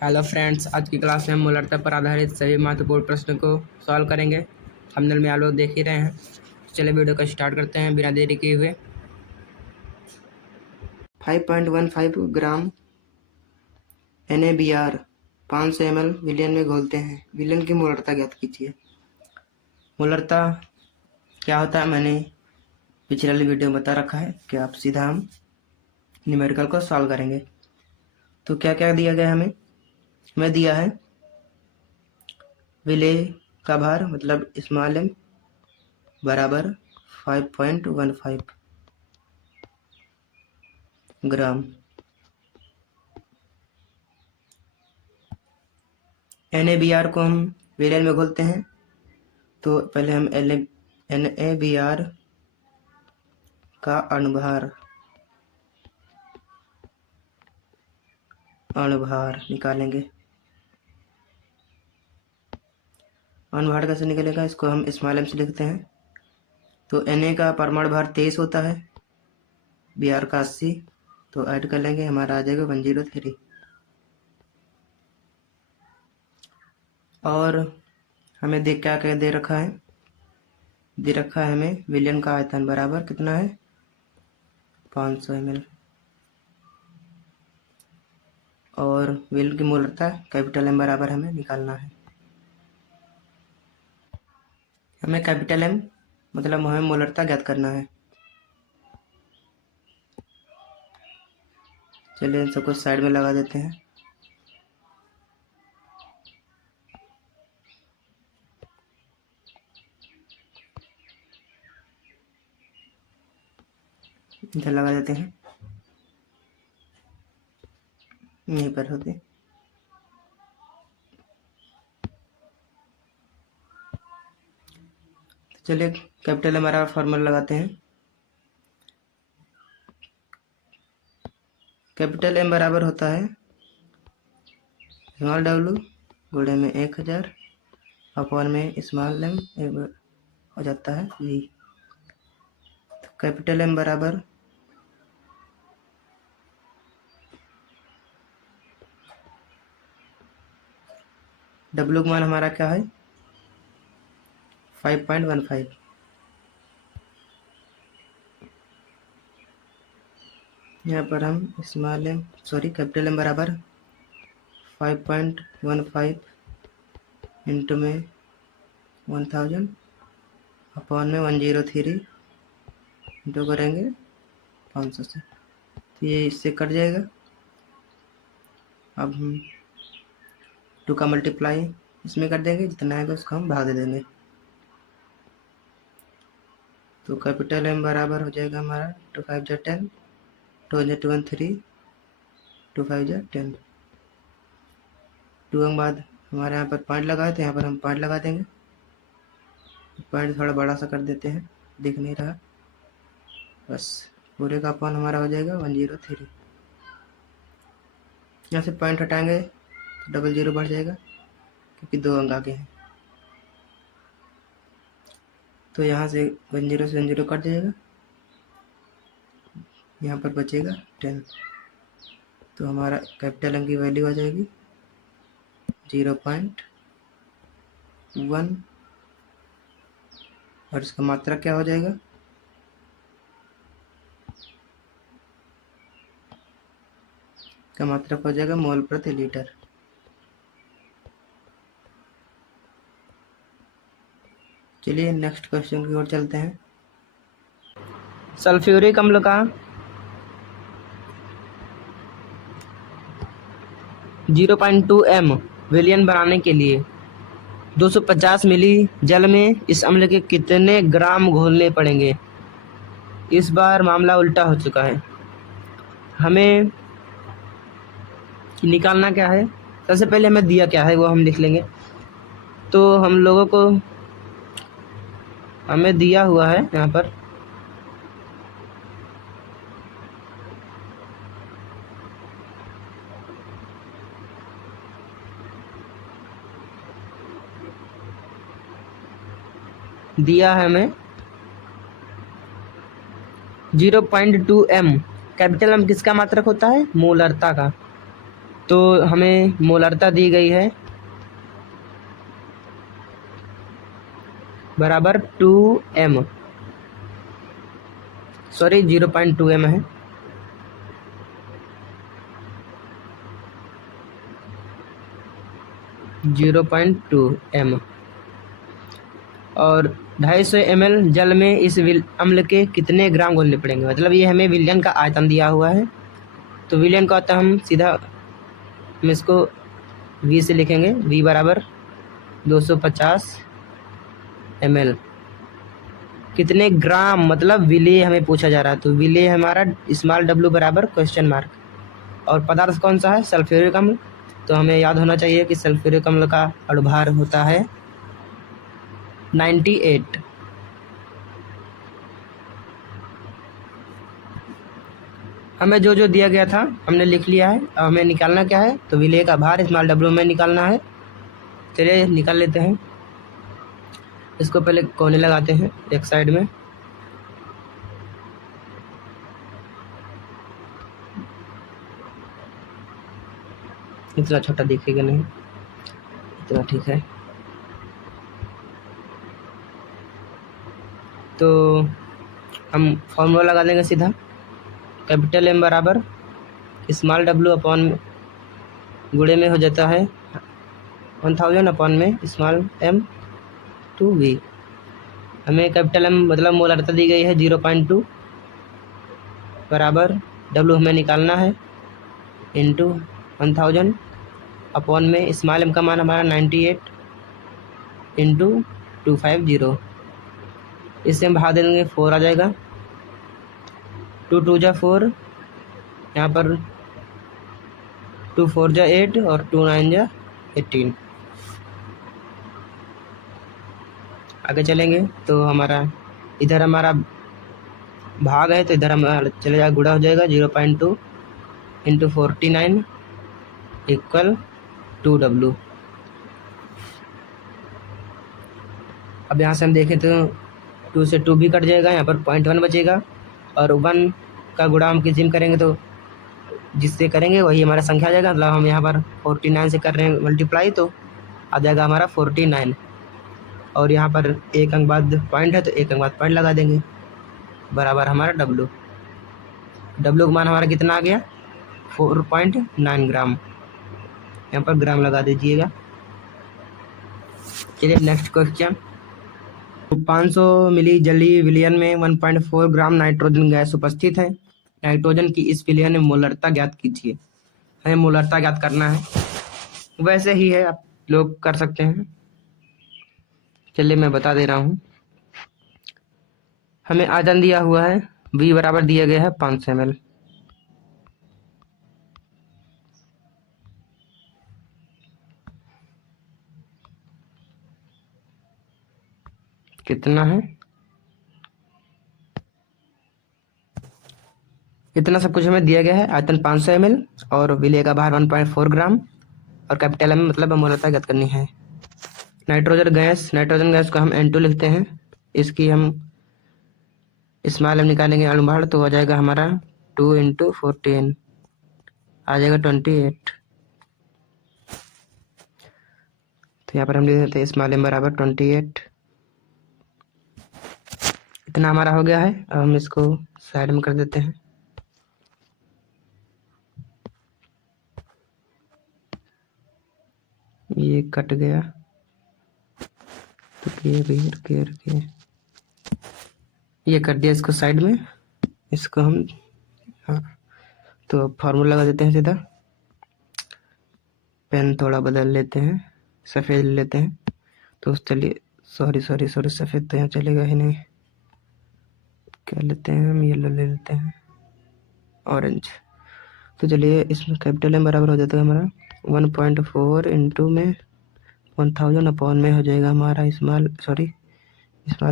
Hello friends, आज की class में हम मोलरता पर आधारित सभी महत्वपूर्ण प्रश्न को सॉल्व करेंगे। थंबनेल में आप लोग देख ही रहे हैं। चलिए वीडियो को स्टार्ट करते हैं बिना देरी किए हुए। 5.15 ग्राम NaBr 500 ml विलयन में घोलते हैं। विलयन की मोलरता ज्ञात कीजिए। मोलरता क्या होता है मैंने पिछले वाली वीडियो में बता रखा है कि आप सीधा हम न्यूमेरिकल को सॉल्व करेंगे। तो क्या क्या दिया गया हमें दिया है विलेय का भार मतलब स्मॉल m बराबर 5.15 ग्राम। NaBr को हम विलयन में घोलते हैं, तो पहले हम NaBr का अणुभार निकालेंगे। अणुभार कैसे निकलेगा, इसको हम स्मॉल m से लिखते हैं। तो Na का परमाणु भार 23 होता है, Br का 80, तो ऐड कर लेंगे, हमारा आ जाएगा 103। और हमें क्या क्या दे रखा है, हमें विलयन का आयतन बराबर कितना है 500 ml, और विलयन की मोलरता कैपिटल M बराबर हमें निकालना है। हमें कैपिटल M मतलब हमें मोलरता ज्ञात करना है। चलिए इन सबको साइड में लगा देते हैं। इधर लगा देते हैं, यहीं पर होते। चलिए कैपिटल M बराबर फॉर्मूला लगाते हैं। कैपिटल M बराबर होता है स्मॉल w गुणे में 1000 अपॉन में स्मॉल m हो जाता है v। तो कैपिटल M बराबर w का मान हमारा क्या है 5.15। यहाँ पर हम कैपिटल M बराबर 5.15 इंटू में 1000 अपॉन में 103 इंटू करेंगे 500 से, तो ये इससे कट जाएगा। अब हम 2 का मल्टीप्लाई इसमें कर देंगे, जितना आएगा उसको हम भाग दे देंगे। तो कैपिटल M बराबर हो जाएगा हमारा 2 5 जा 10, 2 जा 2 3, 2 5 जा 10। 2 के बाद हमारे यहाँ पर पॉइंट लगाए, तो यहाँ पर हम पॉइंट लगा देंगे। पॉइंट थोड़ा बड़ा सा कर देते हैं, दिख नहीं रहा, बस पूरे का अपॉन हमारा हो जाएगा 103। यहाँ से पॉइंट हटाएंगे तो 00 बढ़ जाएगा, क्योंकि 2 अंक आगे हैं। तो यहाँ से 10 से 10 कट जाएगा, यहाँ पर बचेगा 10। तो हमारा कैपिटल M की वैल्यू आ जाएगी 0.1, और इसका मात्रा क्या हो जाएगा का मात्रक हो जाएगा मोल प्रति लीटर। चलिए नेक्स्ट क्वेश्चन की ओर चलते हैं। सल्फ्यूरिक अम्ल का 0.2 m विलयन बनाने के लिए 250 मिली जल में इस अम्ल के कितने ग्राम घोलने पड़ेंगे। इस बार मामला उल्टा हो चुका है। हमें निकालना क्या है, सबसे पहले हमें दिया क्या है वो हम लिख लेंगे। तो हम लोगों को हमें दिया हुआ है, यहाँ पर दिया है हमें 0.2 m। कैपिटल M किसका मात्रक होता है, मोलरता का। तो हमें मोलरता दी गई है बराबर 2m, सॉरी 0.2m है। .2m और 250 ml जल में इस अम्ल के कितने ग्राम घोलने पड़ेंगे। मतलब ये हमें विलयन का आयतन दिया हुआ है, तो विलयन का होता हम सीधा हम इसको V से लिखेंगे, V बराबर 250 ml। कितने ग्राम मतलब विलेय हमें पूछा जा रहा है, तो विलेय हमारा स्मॉल w बराबर क्वेश्चन मार्क। और पदार्थ कौन सा है, सल्फ्यूरिक अम्ल। तो हमें याद होना चाहिए कि सल्फ्यूरिक अम्ल का अणुभार होता है 98। हमें जो जो दिया गया था हमने लिख लिया है। अब हमें निकालना क्या है, तो विलेय का भार स्मॉल w में निकालना है। चलिए निकाल लेते हैं। इसको पहले कोने लगाते हैं एक साइड में। इतना छोटा दिखेगा नहीं, इतना ठीक है। तो हम फॉर्मूला लगा देंगे सीधा, कैपिटल M बराबर स्मॉल w अपॉन गुणे में हो जाता है 1000 अपॉन में स्मॉल m टू v। हमें कैपिटल M मतलब मोलरता दी गई है 0.2 बराबर w हमें निकालना है इंटू 1000 अपॉन में स्मॉल m का मान हमारा 98 इंटू 250। इससे हम भाग देंगे 4 आ जाएगा, 2 2 जा 4, यहाँ पर 2 4 जा 8 और 2 9 जा 18। आगे चलेंगे तो हमारा इधर हमारा भाग है, तो इधर हमारा चले जाएगा, गुणा हो जाएगा 0.2 इंटू 49 इक्वल 2w। अब यहाँ से हम देखें तो 2 से 2 भी कट जाएगा, यहाँ पर 0.1 बचेगा और 1 का गुणा हम किसी में करेंगे तो जिससे करेंगे वही हमारा संख्या आ जाएगा। मतलब हम यहाँ पर 49 से कर रहे हैं मल्टीप्लाई, तो आ जाएगा हमारा 49। और यहाँ पर एक अंक बाद पॉइंट है तो एक अंक बाद पॉइंट लगा देंगे, बराबर हमारा w। w का मान हमारा कितना आ गया 4.9 ग्राम, यहाँ पर ग्राम लगा दीजिएगा। चलिए नेक्स्ट क्वेश्चन। 500 मिली जलीय विलयन में 1.4 ग्राम नाइट्रोजन गैस उपस्थित है। नाइट्रोजन की इस विलयन में मोलरता ज्ञात कीजिए। हमें मोलरता ज्ञात करना है, वैसे ही है आप लोग कर सकते हैं। चलिए मैं बता दे रहा हूँ। हमें आयतन दिया हुआ है, V बराबर दिया गया है 500 ml। कितना है, इतना सब कुछ हमें दिया गया है। आयतन 500 ml और विलेय का भार 1.4 ग्राम और कैपिटल M मतलब मोलरता ज्ञात करनी है। नाइट्रोजन गैस को हम N2 लिखते हैं। इसकी हम स्मॉल m निकालेंगे अणुभार, तो आ जाएगा हमारा 2 इंटू 14 आ जाएगा 28। तो यहाँ पर हम लिख देते हैं स्मॉल m बराबर 28। इतना हमारा हो गया है। अब हम इसको साइड में कर देते हैं। ये कट गया, तो ये कर दिया इसको साइड में। इसको हम हाँ, तो फार्मूला लगा देते हैं सीधा। पेन थोड़ा बदल लेते हैं, सफ़ेद ले लेते हैं। तो चलिए सॉरी सफ़ेद तो यहाँ चलेगा ही नहीं, क्या लेते हैं हम, येलो ले लेते हैं, ऑरेंज। तो चलिए इसमें कैपिटल M बराबर हो जाता है हमारा 1.4 इंटू में 1000 अपॉन में हो जाएगा हमारा स्मॉल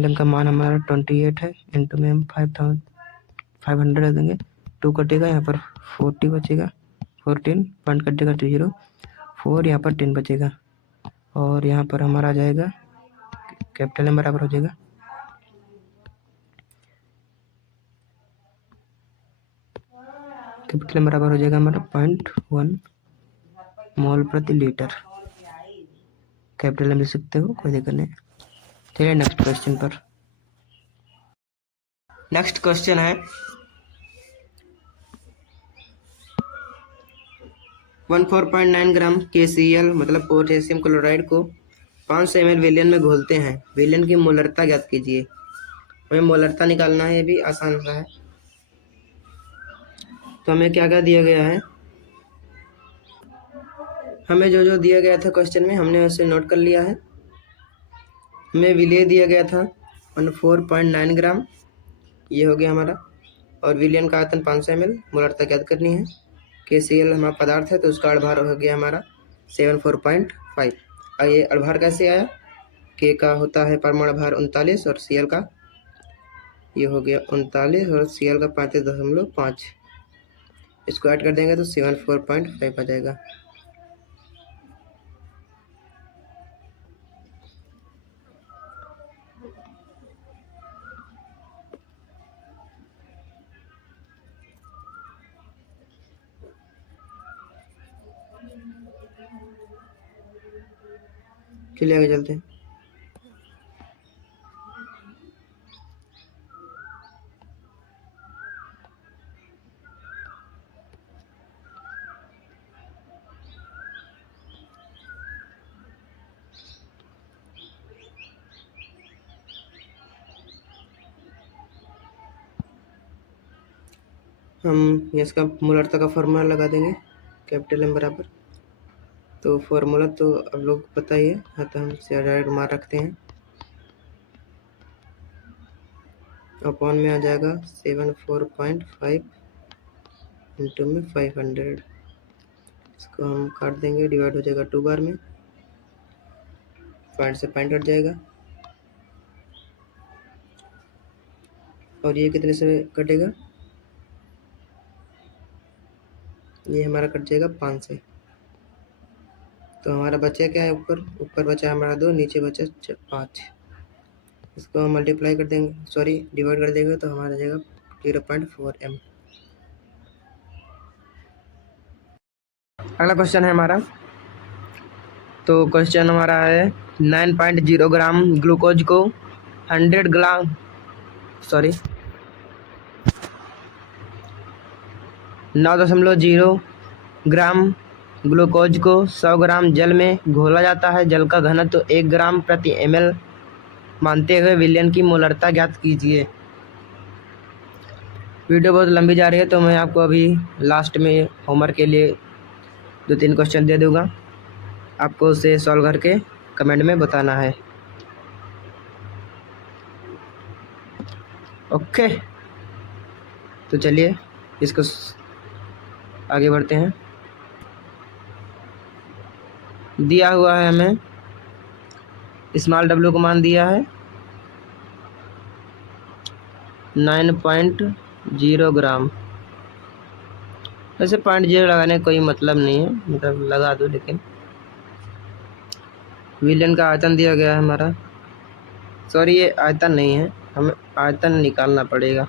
m का मान हमारा 28 है, इंटू में हम 500 देंगे। 2 कटेगा, यहाँ पर 40 बचेगा, 14 पॉइंट कटेगा तो 0, 4 यहाँ पर 10 बचेगा और यहाँ पर हमारा आ जाएगा कैपिटल M बराबर हो जाएगा हमारा 0.1। मोल प्रति लीटर, कैपिटल में लिख सकते हो, कोई दिक्कत नहीं। चलिए नेक्स्ट क्वेश्चन पर। नेक्स्ट क्वेश्चन है 14.9 ग्राम KCl मतलब पोटेशियम क्लोराइड को 500 ml विलियन में घोलते हैं। विलियन की मोलरता ज्ञात कीजिए। हमें मोलरता निकालना है, ये भी आसान सा है। तो हमें क्या क्या दिया गया है, हमें जो जो दिया गया था क्वेश्चन में हमने उसे नोट कर लिया है। हमें विलेय दिया गया था 14.9 ग्राम, ये हो गया हमारा, और विलियन का आयतन 500 ml, मोलरता ज्ञात करनी है। KCl हमारा पदार्थ है तो उसका अड़भार हो गया हमारा 74.5। और ये अड़भार कैसे आया, K का होता है परमाणु भार 39 और Cl का ये हो गया 39 और Cl का 35.5, इसको ऐड कर देंगे तो 74.5 आ जाएगा। चलिए आगे चलते हैं। हम इसका मोलरता का फॉर्मूला लगा देंगे, कैपिटल M बराबर, तो फॉर्मूला तो अब लोग पता ही है, तो हम डायरेक्ट मार रखते हैं। अपॉन में आ जाएगा 74.5 इंटू में 500, इसको हम काट देंगे, डिवाइड हो जाएगा 2 बार में, पॉइंट से पॉइंट कट जाएगा, और ये कितने से कटेगा, ये हमारा कट जाएगा 5 से। तो हमारा बचा क्या है, ऊपर बचा हमारा 2, नीचे बचा 5, इसको हम मल्टीप्लाई कर देंगे, सॉरी डिवाइड कर देंगे तो हमारा जाएगा 0.4 m। अगला क्वेश्चन है हमारा, तो क्वेश्चन हमारा है 9.0 ग्राम ग्लूकोज को 9.0 ग्राम ग्लूकोज को 100 ग्राम जल में घोला जाता है। जल का घनत्व 1 ग्राम प्रति ml मानते हुए विलयन की मोलरता ज्ञात कीजिए। वीडियो बहुत लंबी जा रही है तो मैं आपको अभी लास्ट में होमवर्क के लिए 2-3 क्वेश्चन दे दूंगा, आपको उसे सॉल्व करके कमेंट में बताना है। ओके, तो चलिए इसको आगे बढ़ते हैं। दिया हुआ है हमें स्मॉल w को मान दिया है 9.0 ग्राम। वैसे 0.0 लगाने का कोई मतलब नहीं है, मतलब लगा दो, लेकिन विलयन का आयतन दिया गया है हमारा, सॉरी ये आयतन नहीं है, हमें आयतन निकालना पड़ेगा।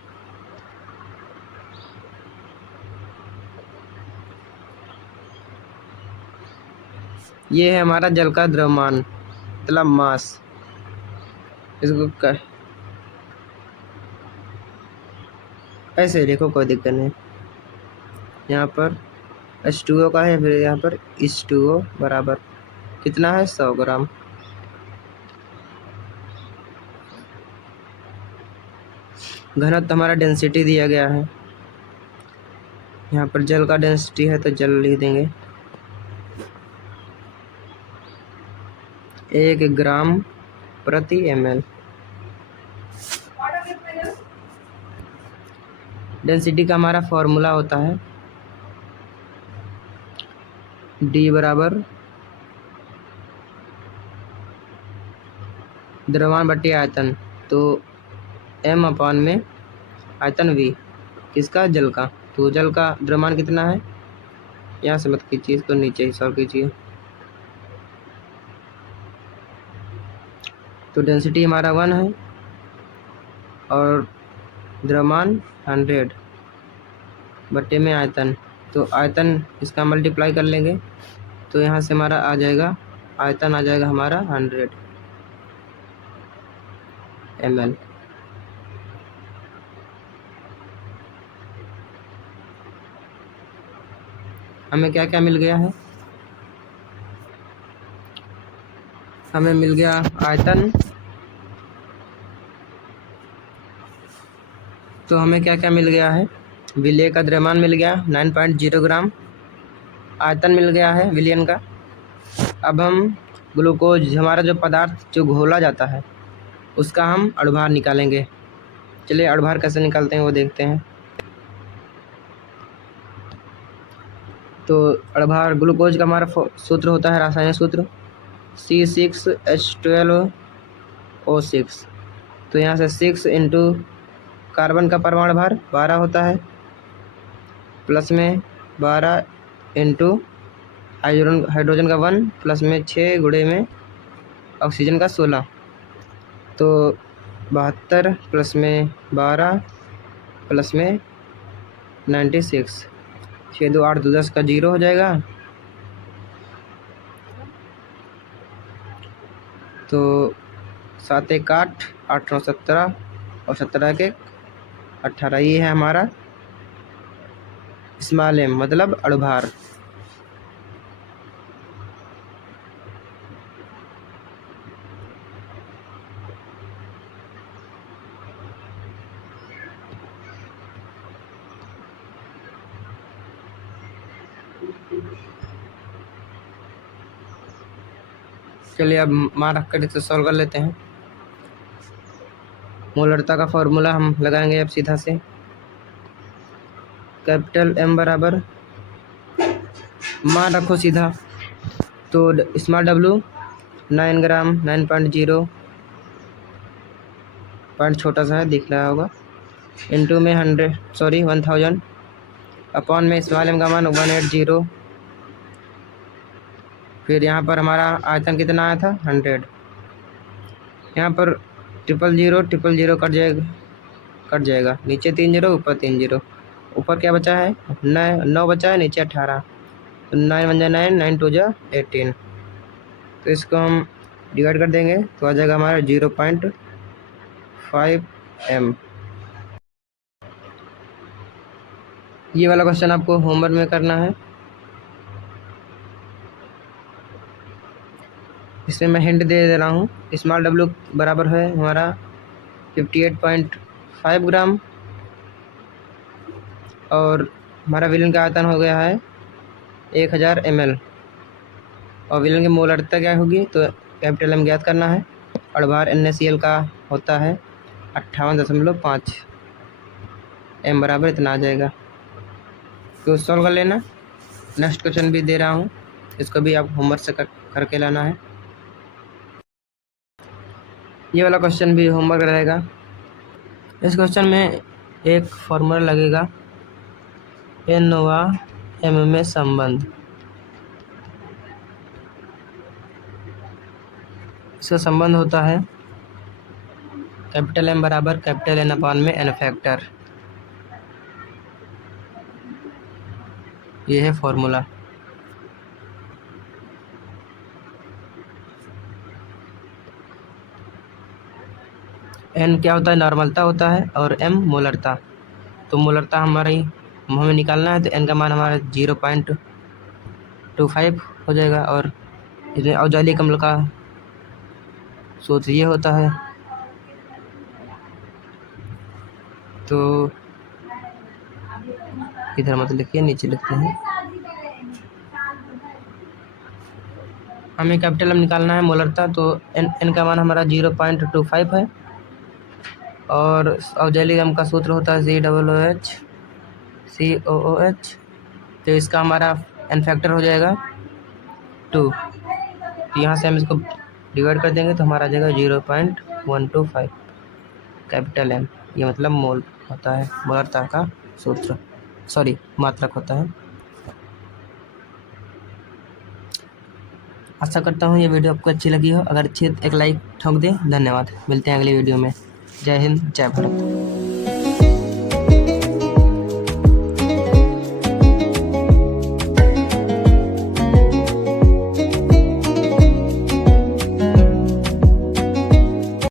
ये है हमारा जल का द्रव्यमान मतलब मास, इसको ऐसे देखो, कोई दिक्कत नहीं। यहाँ पर H2O का है, फिर यहाँ पर H2O बराबर कितना है 100 ग्राम। घनत्व हमारा डेंसिटी दिया गया है, यहाँ पर जल का डेंसिटी है तो जल लिख देंगे 1 ग्राम प्रति ml। डेंसिटी का हमारा फॉर्मूला होता है D बराबर द्रव्यमान बटे आयतन, तो M अपॉन में आयतन V, किसका, जल का। तो जल का द्रव्यमान कितना है, यहाँ से मत कीजिए, इसको नीचे ही सॉल्व कीजिए। तो डेंसिटी हमारा 1 है और द्रव्यमान 100 बटे में आयतन, तो आयतन इसका मल्टीप्लाई कर लेंगे तो यहाँ से हमारा आ जाएगा, आयतन आ जाएगा हमारा 100 ml। हमें क्या क्या मिल गया है? हमें मिल गया आयतन, तो हमें क्या क्या मिल गया है? विलेय का द्रव्यमान मिल गया 9.0 ग्राम, आयतन मिल गया है विलयन का। अब हम ग्लूकोज, हमारा जो पदार्थ जो घोला जाता है उसका हम अणुभार निकालेंगे। चलिए अणुभार कैसे निकालते हैं वो देखते हैं। तो अणुभार ग्लूकोज का हमारा सूत्र होता है, रासायनिक सूत्र C6H12O6। तो यहाँ से 6 इंटू कार्बन का परमाणु भार 12 होता है, प्लस में 12 इंटू हाइड्रोजन का 1, प्लस में 6 गुणे में ऑक्सीजन का 16, तो 72 प्लस में 12 प्लस में 96, 6 2 8 2 10 का 0 हो जाएगा। तो 7 1 8 8 9 17 और 17 के 18, ये है हमारा स्मॉल m मतलब अणुभार। चलिए अब मान रख कर इसे सॉल्व कर लेते हैं। मोलरता का फॉर्मूला हम लगाएंगे अब सीधा से। कैपिटल M बराबर, मान रखो सीधा, तो स्मॉल W 9 ग्राम 9.0 पॉइंट छोटा सा है, दिख रहा होगा, इंटू में 1000 अपॉन में स्मॉल m का मान 180। फिर यहाँ पर हमारा आयतन कितना आया था 100। यहाँ पर 000 कट जाएगा, नीचे 3 0 ऊपर 3 0, ऊपर क्या बचा है 9 बचा है, नीचे 18, तो 9 1 जा 9, 9 2 जा 18। तो इसको हम डिवाइड कर देंगे तो आ जाएगा हमारा 0.5 m। ये वाला क्वेश्चन आपको होमवर्क में करना है। इसमें मैं हिंट दे रहा हूँ। स्मॉल W बराबर है हमारा 58.5 ग्राम और हमारा विलन का आयतन हो गया है 1000 ml और विलन की मोलरता क्या होगी, तो कैपिटल M ज्ञात करना है। अणुभार NaCl का होता है 58.5, m बराबर इतना आ जाएगा। तो सॉल्व कर लेना। नेक्स्ट क्वेश्चन भी दे रहा हूँ, इसको भी आप होमवर्क से करके लाना है। ये वाला क्वेश्चन भी होमवर्क रहेगा। इस क्वेश्चन में एक फॉर्मूला लगेगा NOA M में संबंध। इसका संबंध होता है कैपिटल M बराबर कैपिटल N अपान में N फैक्टर। ये है फॉर्मूला। N क्या होता है, नॉर्मलता होता है, और M मोलरता। तो मोलरता हमें निकालना है, तो N का मान हमारा 0.25 हो जाएगा। और इसमें औजाली अम्ल का सूत्र ये होता है। तो इधर मत लिखिए, नीचे लिखते हैं। हमें कैपिटल M निकालना है मोलरता, तो N का मान हमारा 0.25 है और औजाली अम्ल का सूत्र होता है COOH। तो इसका हमारा N फैक्टर हो जाएगा 2। तो यहाँ से हम इसको डिवाइड कर देंगे तो हमारा आ जाएगा 0.125 कैपिटल M। ये मतलब मोल होता है, मोलरता का सूत्र, सॉरी मात्रक होता है। आशा करता हूँ ये वीडियो आपको अच्छी लगी हो। अगर अच्छी है तो एक लाइक ठोक दें। धन्यवाद, मिलते हैं अगली वीडियो में। जय हिंद, जय भारत।